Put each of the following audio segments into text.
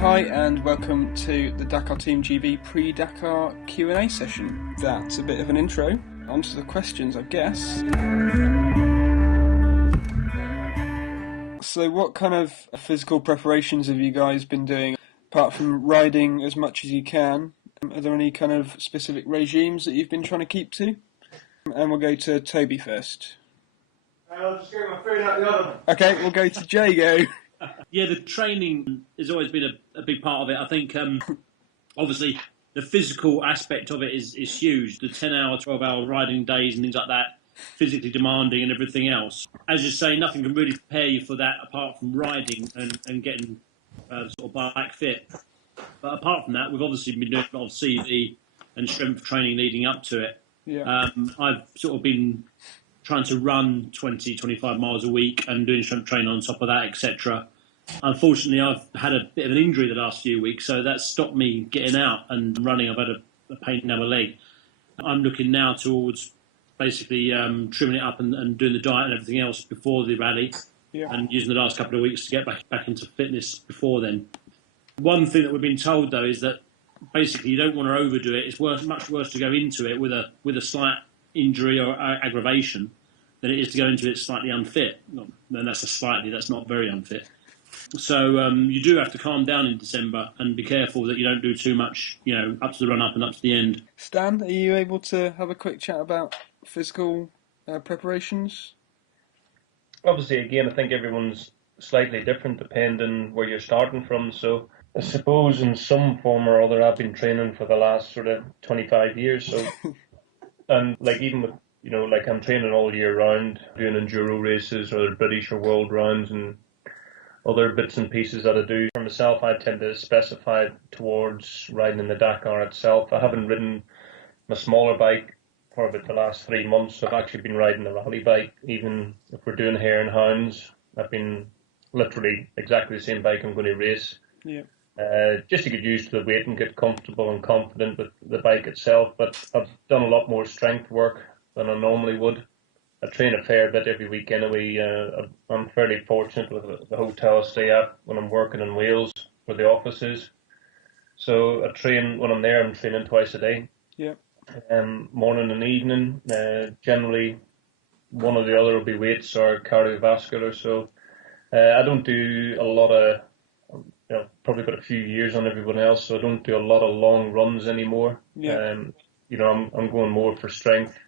Hi and welcome to the DakarTeamGB pre-Dakar Q&A session. That's a bit of an intro. On to the questions, I guess. So what kind of physical preparations have you guys been doing, apart from riding as much as you can? Are there any kind of specific regimes that you've been trying to keep to? And we'll go to Toby first. I'll just get my food out the oven. Okay, we'll go to Jago. Yeah, the training has always been a big part of it. I think, obviously, the physical aspect of it is huge. The 10-hour, 12-hour riding days and things like that, physically demanding and everything else. As you say, nothing can really prepare you for that apart from riding and getting sort of bike fit. But apart from that, we've obviously been doing a lot of CV and strength training leading up to it. Yeah. I've sort of been trying to run 20, 25 miles a week and doing strength training on top of that, etc. Unfortunately, I've had a bit of an injury the last few weeks, so that's stopped me getting out and running. I've had a pain in my leg. I'm looking now towards basically trimming it up and doing the diet and everything else before the rally, and using the last couple of weeks to get back into fitness before then. One thing that we've been told, though, is that basically you don't want to overdo it. It's much worse to go into it with a slight injury or aggravation than it is to go into it slightly unfit. And that's not very unfit. So you do have to calm down in December and be careful that you don't do too much, up to the run-up and up to the end. Stan, are you able to have a quick chat about physical preparations? Obviously, again, I think everyone's slightly different depending where you're starting from. So I suppose in some form or other, I've been training for the last sort of 25 years. So, and like even with, like I'm training all year round, doing enduro races or British or world rounds and other bits and pieces that I do. For myself, I tend to specify towards riding in the Dakar itself. I haven't ridden my smaller bike for about the last 3 months. I've actually been riding a rally bike. Even if we're doing hare and hounds, I've been literally exactly the same bike I'm going to race. Yeah. Just to get used to the weight and get comfortable and confident with the bike itself. But I've done a lot more strength work than I normally would. I train a fair bit every week anyway. I'm fairly fortunate with the hotel I stay at when I'm working in Wales, where the office is. So I train when I'm there. I'm training twice a day. Yeah. Morning and evening. Generally, one or the other will be weights or cardiovascular. So I don't do a lot of. Probably got a few years on everyone else, so I don't do a lot of long runs anymore. Yeah. I'm going more for strength,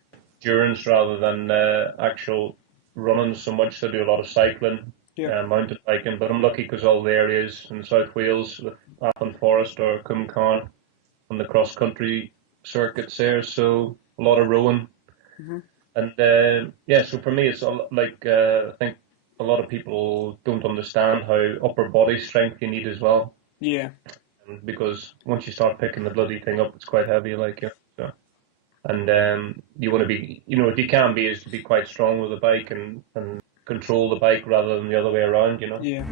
endurance rather than actual running so much. So I do a lot of cycling, mountain biking, but I'm lucky because all the areas in South Wales with Appin Forest or Cwmcarn on the cross country circuits there, so a lot of rowing. Mm-hmm. And so for me it's like I think a lot of people don't understand how upper body strength you need as well. Yeah. Because once you start picking the bloody thing up, it's quite heavy, so. And you want to be, if you can be, is to be quite strong with the bike and control the bike rather than the other way around, Yeah.